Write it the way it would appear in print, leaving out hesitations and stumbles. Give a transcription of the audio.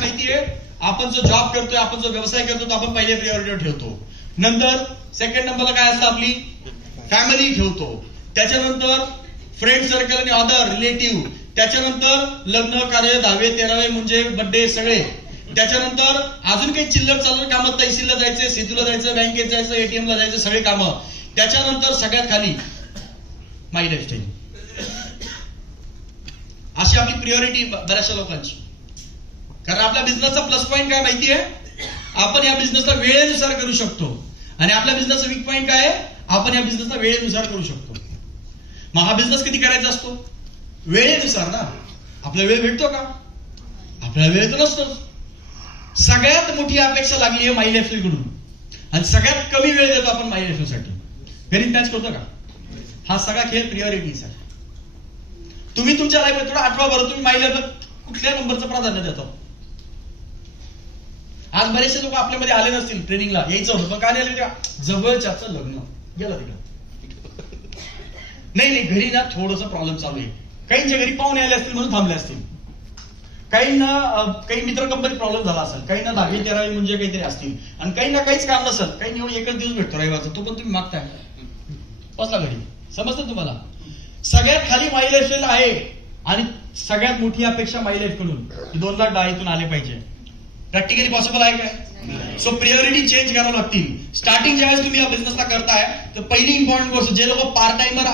माहितीये, आपण जो जॉब करतोय, आपण जो व्यवसाय करतो, तो आपण पहिले प्रिऑरिटीवर ठेवतो. नंतर सेकंड नंबरला काय असतं, आपली फॅमिली ठेवतो. त्याच्यानंतर फ्रेंड सर्कल आणि अदर रिलेटिव्ह. त्याच्यानंतर लग्न कार्य, 10वे 13वे म्हणजे बर्थडे सगळे. त्याच्यानंतर अजून काही चिल्लर चालू कामं, तहसीलला जायचं, सेतूला जायचं, बँकेत जायचं, एटीएमला जायचं, सगळे कामं. त्याच्यानंतर सगळ्यात खाली माय लाईफस्टाईल. अशी आपली प्रिऑरिटी बऱ्याचशा लोकांची. कारण आपल्या बिझनेसचा प्लस पॉईंट काय माहितीये, आपण या बिझनेसला वेळेनुसार करू शकतो. आणि आपल्या बिझनेसचा वीक पॉईंट काय आहे, आपण या बिझनेसला वेळेनुसार करू शकतो. मग हा बिझनेस कधी करायचा असतो, वेळेनुसार ना. आपला वेळ भेटतो का, आपल्याला वेळ तर नसतोच. सगळ्यात मोठी अपेक्षा लागली आहे माय लाईफस्टाईल कडून, आणि सगळ्यात कमी वेळ देतो आपण माय लाईफस्टाईलसाठी. घरी मॅच करतो का, हा सगळा खेळ प्रिऑरिटीज आहे. तुम्ही तुमच्या लाईफमध्ये थोडं आठवा बरं, तुम्ही माय लाईफला कुठल्या नंबरचं प्राधान्य देतो. आज बरेचसे लोक आपल्यामध्ये आले नसतील, ट्रेनिंगला यायचं होतं पण काय नाही आले, तेव्हा जवळच्याचं लग्न गेलं तिकडं. नाही घरी ना थोडंसं प्रॉब्लेम चालू आहे. काहींच्या घरी पाहुणे आले असतील म्हणून थांबले असतील. काही मित्र कंपनीत प्रॉब्लेम झाला असेल, काहींना 10वी 13वी म्हणजे काहीतरी असतील, आणि काहींना काहीच काम नसेल. काही एकच दिवस भेटतो रविवारचा, तो पण तुम्ही मागताय बसला घरी. समजतं तुम्हाला. सगळ्यात खाली माय लाईफस्टाईल आहे, आणि सगळ्यात मोठी अपेक्षा माय लाईफ कडून 2 लाख डाळीतून आले पाहिजे. प्रॅक्टिकली पॉसिबल आहे काय. सो प्रिऑरिटी चेंज करावं लागतील. स्टार्टिंग ज्यावेळेस तुम्ही या बिझनेसला करताय, तर पहिली इम्पॉर्टंट गोष्ट, जे लोक पार्ट टाइमर